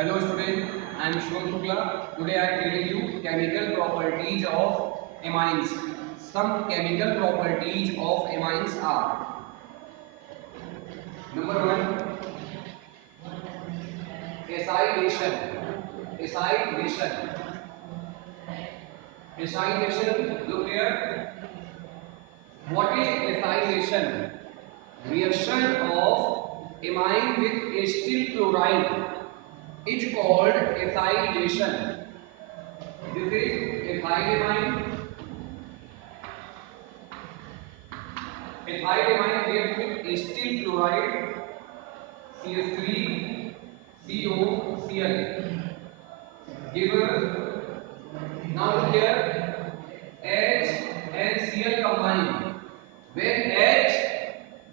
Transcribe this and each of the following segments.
Hello student, I am Shivam Shukla. Today I am telling you chemical properties of amines. Some chemical properties of amines are: number one, acylation. Acylation. Acylation. Look here. What is acylation? Reaction of amine with acetyl chloride is called acylation. This is ethylamine. Ethylamine reacts with acetyl chloride, CS3, COCl. Give now look here, H and Cl combine. When H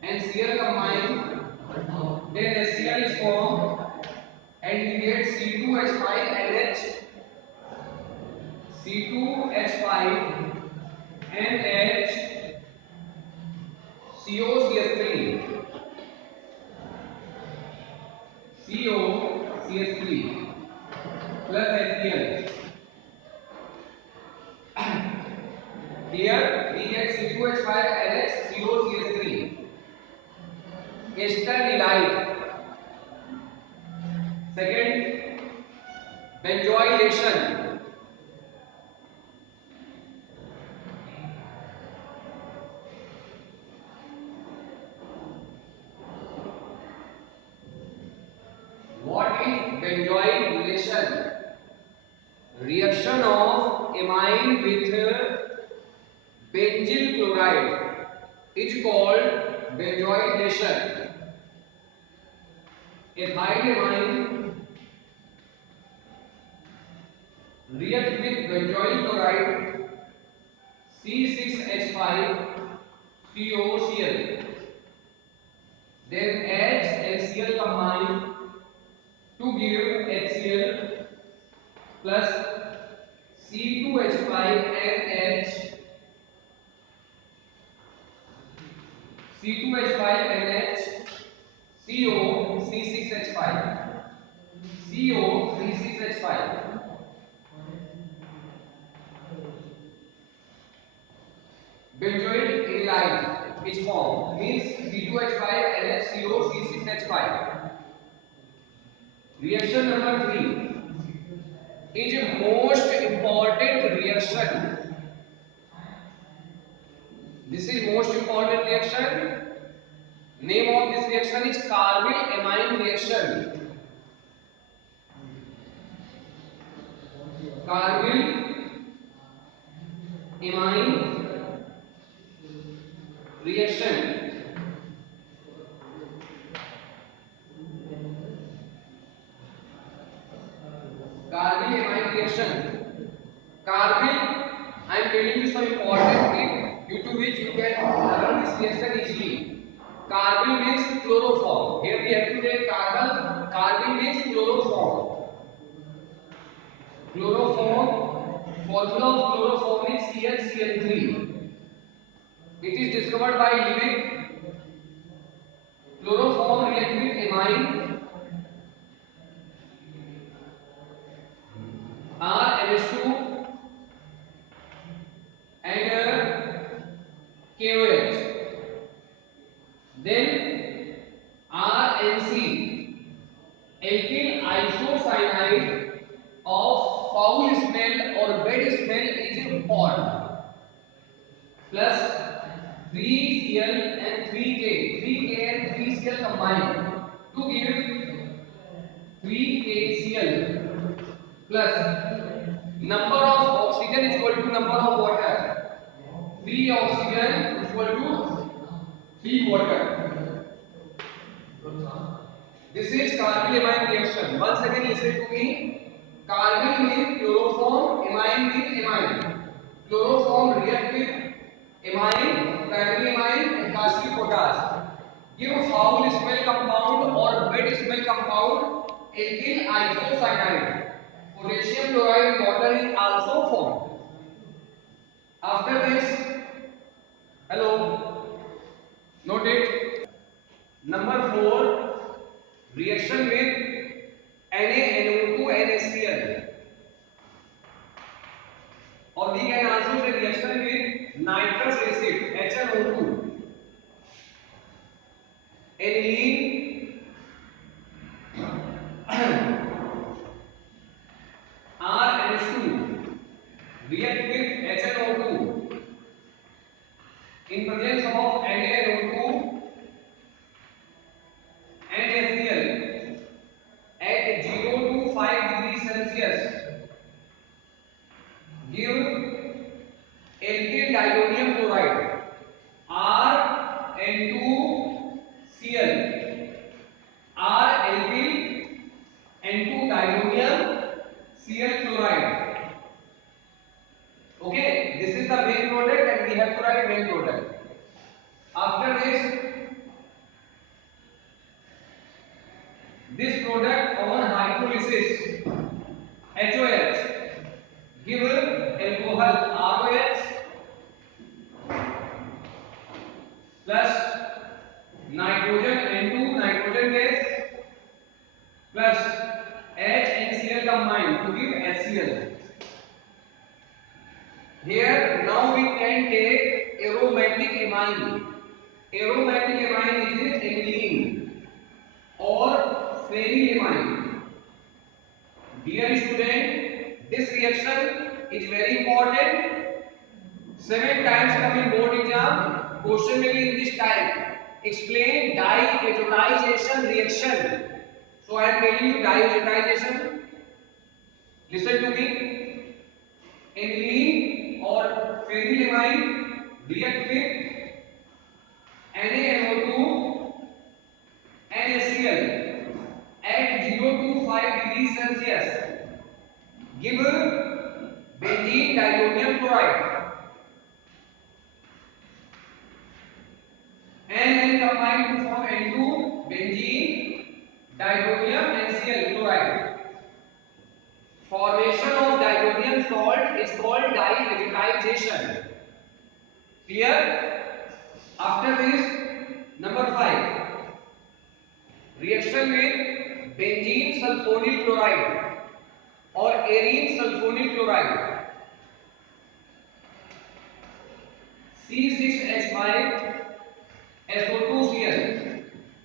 and Cl combine, then HCl is formed and we get C2H5NH, C2H5 NH, COCS3, COCS3 plus HCl. Here we get C2H5NH, COCS3. Esternylite. Second, benzoylation. What is benzoylation? Reaction of amine with benzyl chloride is called benzoylation. Ethylamine react with benzoyl chloride, C6H5 COCl. Then H and Cl combine to give HCl plus C2H5NH, C2H5NH, CO C6H5, CO C6H5. Benzoyl halide is formed, means C2H5NH, CO C6H5. Reaction number 3 is a most important reaction. This is most important reaction. Name of this reaction is carbyl amine reaction. Carbyl amine reaction. Carbyl amine reaction. Carbyl, I am telling you some important thing due to which you can learn this reaction easily. Carbyl means chloroform. Here we have to take carbon. Carbyl means chloroform. Chloroform, formula of chloroform is ClCl3. It is discovered by Liebig. Chloroform reacts with amine RNH2 and KOH. Then RNC, alkyl isocyanide of foul smell or bad smell is formed, plus 3Cl and 3K. 3K and 3Cl combine to give 3KCl plus number of oxygen is equal to number of water. 3 oxygen is equal to 3 water. This is carbyl amine reaction. Once again listen to me. Carbyl means chloroform, amine means amine. Chloroform react with amine, primary amine and calcium potash. Give foul smell compound or bad smell compound, alkyl isocyanide. Potassium chloride water is also formed. After this, hello, note it. Number 4, reaction with NaNO reaction with nitrous acid HNO2, aniline RNH2 react with HNO2 in presence of NaNO2 and HCl at 0 to 5 degrees Celsius. Give alkyl diammonium chloride RN2Cl, R alkyl N2 diammonium Cl chloride. Okay, this is the main product and we have to write main product. After this product on hydrolysis HOH, give alcohol ROH plus nitrogen N2 nitrogen gas plus H and Cl combined to give HCl. Here now we can take aromatic amine. Aromatic amine is aniline or phenylamine. Dear student, this reaction is very important. 7 times come in board exam. Question may be in this type. Explain diazotization reaction. So I am telling you diazotization. Listen to me. Aniline or phenylamine react with NaNO2 and HCl at 0 to 5 degrees Celsius. Give benzene diammonium chloride and then combine to form N2 benzene diammonium and Cl chloride. Formation of diammonium salt is called diazotization. Clear? After this, number 5. Reaction with benzene sulfonyl chloride or arene sulfonyl chloride. C6H5 SO2Cl.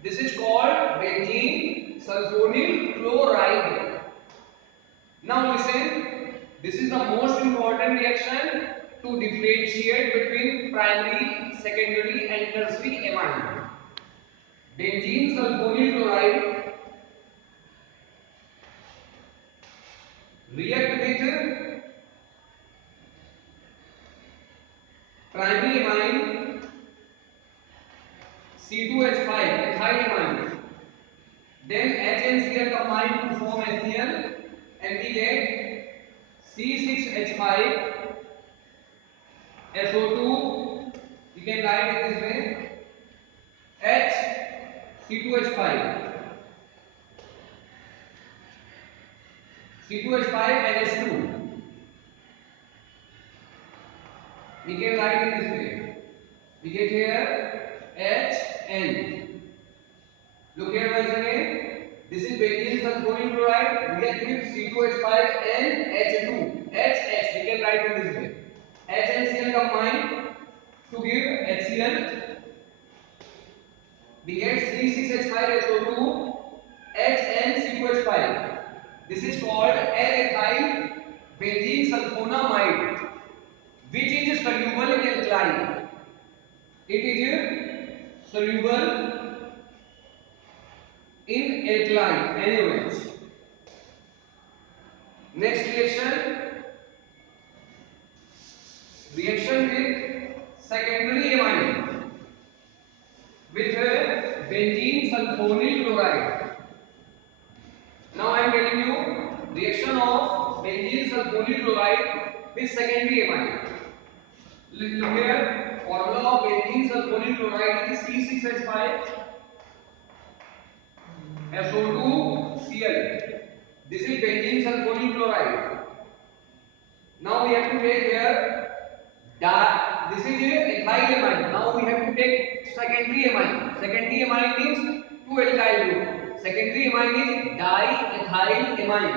This is called benzene sulfonyl chloride. Now listen, this is the most important reaction to differentiate between primary, secondary and tertiary amine. Benzene sulfonyl chloride react with primary amine C2H5 ethyl amine. Then H and Cl combine to form HCl and we get C6H5 SO2. You can write it this way: H C2H5 NH2. We can write it this way. We get here HN. Look here once again. This is benzene sulfonyl chloride react with C2H5NH2. HH. We can write it this way. H and Cl combine to give HCl. We get C6H5SO2 HNC2H5. This is called N-ethyl benzene sulfonamide, which is soluble in alkali. It is soluble in alkali. Anyways, next reaction with secondary amine with benzene sulfonyl chloride. Now I am telling you reaction of benzene sulfonyl chloride with secondary amine. Look here, formula of benzene sulfonyl chloride is C6H5 SO2Cl. This is benzene sulfonyl chloride. Now we have to take here this is ethyl amine. Now we have to take secondary amine. Secondary amine means two alkyl group. Secondary amine is diethyl amine.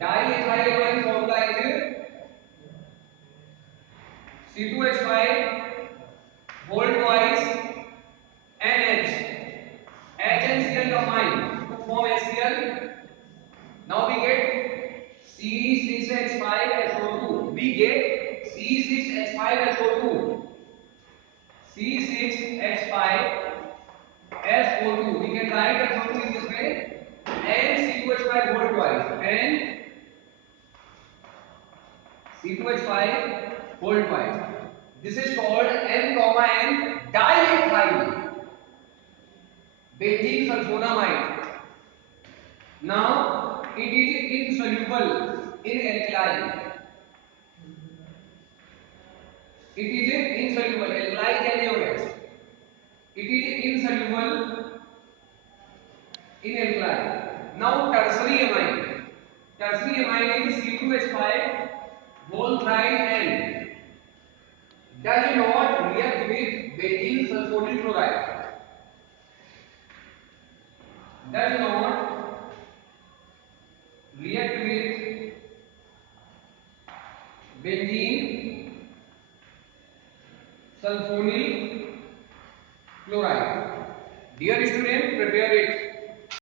Diethyl amine formula is C2H5 whole twice NH. H and Cl combine to form HCl. Now we get C6H5SO2. We get C6H5SO2. C6H5SO2. We can write SO2 in this way. And C2H5 whole twice. And C2H5 whole twice. This is called N, N diethyl benzene sulfonamide. Now it is insoluble in alkali. It is insoluble. Alkali कैसे हो गया? It is insoluble in alkali. Now tertiary amine. Tertiary amine is C2H5 whole thrice N. Does not react with benzene sulfonyl chloride. Does not react with benzene sulfonyl chloride. Dear student, prepare it.